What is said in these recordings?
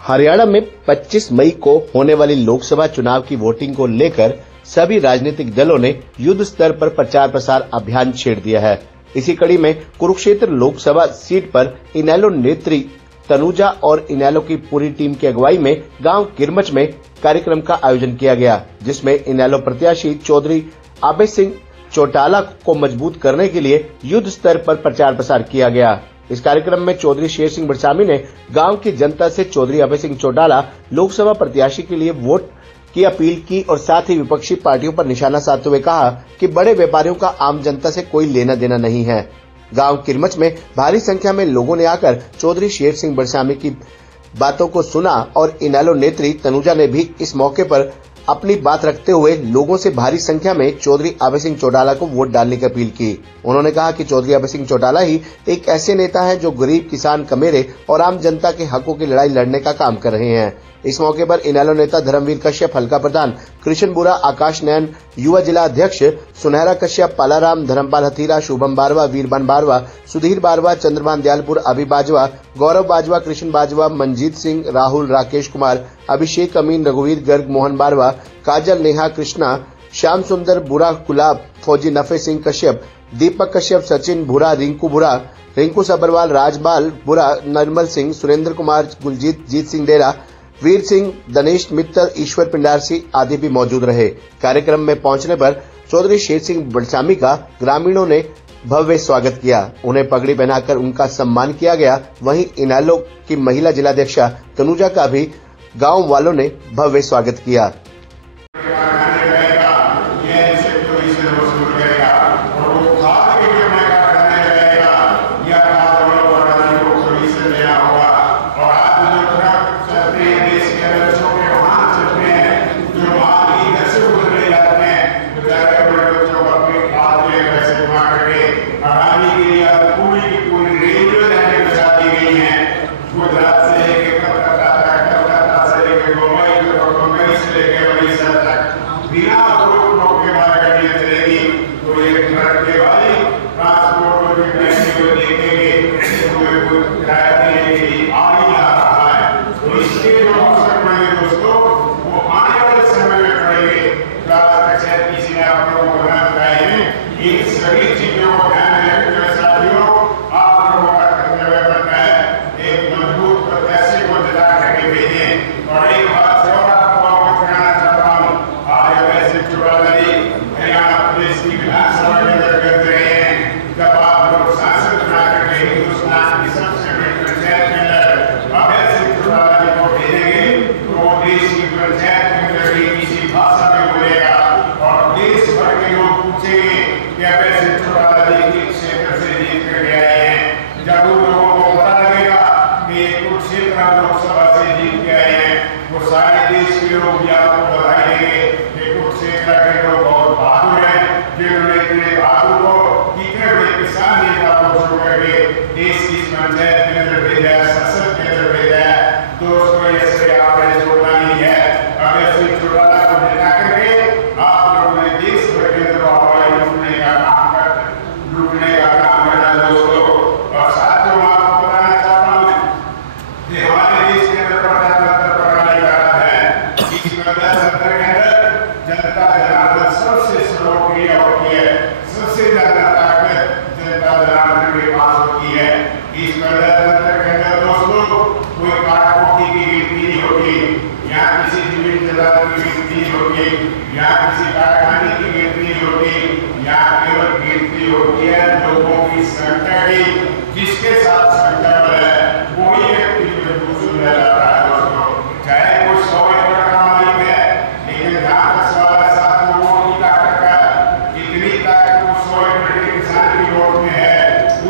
हरियाणा में 25 मई को होने वाली लोकसभा चुनाव की वोटिंग को लेकर सभी राजनीतिक दलों ने युद्ध स्तर पर प्रचार प्रसार अभियान छेड़ दिया है। इसी कड़ी में कुरुक्षेत्र लोकसभा सीट पर इनेलो नेत्री तनुजा और इनेलो की पूरी टीम की अगुवाई में गांव किरमच में कार्यक्रम का आयोजन किया गया, जिसमें इनेलो प्रत्याशी चौधरी अभय सिंह चौटाला को मजबूत करने के लिए युद्ध स्तर पर प्रचार प्रसार किया गया। इस कार्यक्रम में चौधरी शेर सिंह बड़सामी ने गांव की जनता से चौधरी अभय सिंह चौटाला लोकसभा प्रत्याशी के लिए वोट की अपील की और साथ ही विपक्षी पार्टियों पर निशाना साधते हुए कहा कि बड़े व्यापारियों का आम जनता से कोई लेना देना नहीं है। गांव किरमच में भारी संख्या में लोगों ने आकर चौधरी शेर सिंह बड़सामी की बातों को सुना और इनेलो नेत्री तनुजा ने भी इस मौके पर अपनी बात रखते हुए लोगों से भारी संख्या में चौधरी अभय सिंह चौटाला को वोट डालने की अपील की। उन्होंने कहा कि चौधरी अभय सिंह चौटाला ही एक ऐसे नेता हैं जो गरीब, किसान, कमेरे और आम जनता के हकों की लड़ाई लड़ने का काम कर रहे हैं। इस मौके पर इनेलो नेता धर्मवीर कश्यप, हल्का प्रधान कृष्ण बुरा, आकाश नयन, युवा जिला अध्यक्ष सुनहरा कश्यप, पालाराम, धर्मपाल हथीरा, शुभम बारवा, वीरबान बारवा, सुधीर बारवा, चंद्रभान दयालपुर, अभी बाजवा, गौरव बाजवा, कृष्ण बाजवा, मंजीत सिंह, राहुल, राकेश कुमार, अभिषेक अमीन, रघुवीर गर्ग, मोहन बारवा, काजल, नेहा, कृष्णा, श्याम सुंदर बुरा, गुलाब, फौजी नफे सिंह कश्यप, दीपक कश्यप, सचिन बुरा, रिंकू बुरा, रिंकू सबरवाल, राजबाल बुरा, नरमल सिंह, सुरेंद्र कुमार, गुलजीत, जीत सिंह डेरा, वीर सिंह, दनेश मित्तल, ईश्वर पिंडारसी आदि भी मौजूद रहे। कार्यक्रम में पहुंचने पर चौधरी शेर सिंह बड़सामी का ग्रामीणों ने भव्य स्वागत किया। उन्हें पगड़ी पहनाकर उनका सम्मान किया गया। वहीं इनेलो की महिला जिलाध्यक्षा तनुजा का भी गांव वालों ने भव्य स्वागत किया। जिसके साथ संकल्प है वही व्यक्ति मजबूत हो जाता है। दोस्तों, चाहे कोई 100 एकड़ का मालिक है, लेकिन जहाँ तक सवाल है 7 लोगों की ताकत का, जितनी ताकत उस 100 एकड़ के किसान की वोट में है,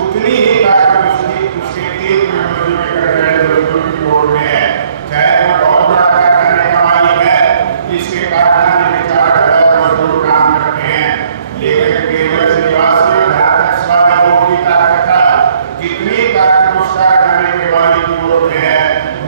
उतनी ही ताकत उसके खेत में मजदूरी कर रहे मजदूर की वोट में है। चाहे वो बहुत बड़ा कारखाने का मालिक है, जिसके कारखाने में 4,000 मजदूर काम करते हैं, लेकिन केवल निवासी जितनी ताकत उस कारखाने के मालिक की वोट में है,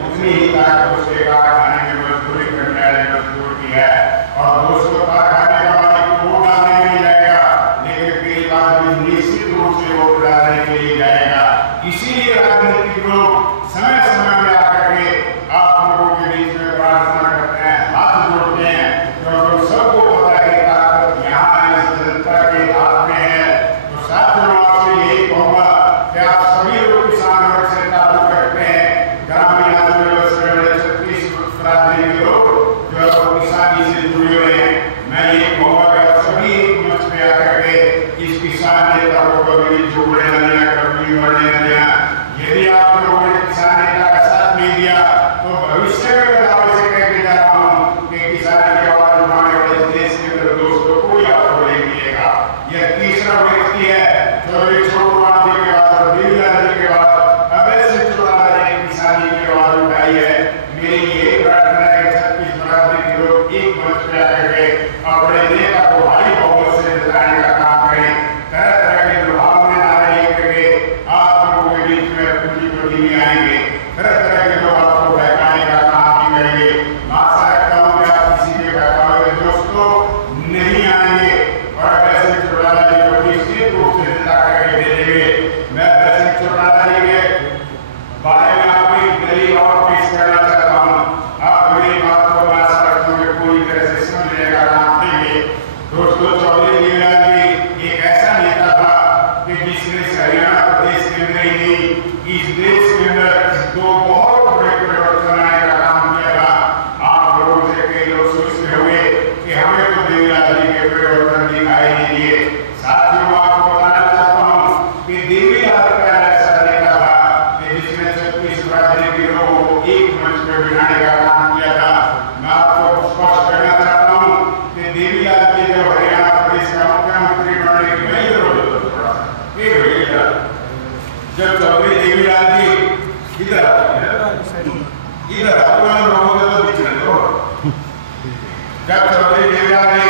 उतनी ही ताकत उसके कारखाने में मजदूरी करने वाले मजदूर की है। और दोस्तों, कारखाने का मालिक वोट डालने के लिए जाएगा, लेकिन कई आदमी निश्चित रूप से वोट डालने के लिए जाएगा। इसीलिए राजनीतिक लोग समय समय में आकर के आप बिठाने का काम किया था। मैं आपको स्पष्ट करना चाहता हूँ कि देवीलाल जी जब हरियाणा प्रदेश का मुख्यमंत्री बनने की वही जरूरत जब चौधरी देवीलाल जी इधर लोगों के तो बीच में जब चौधरी देवीलाल जी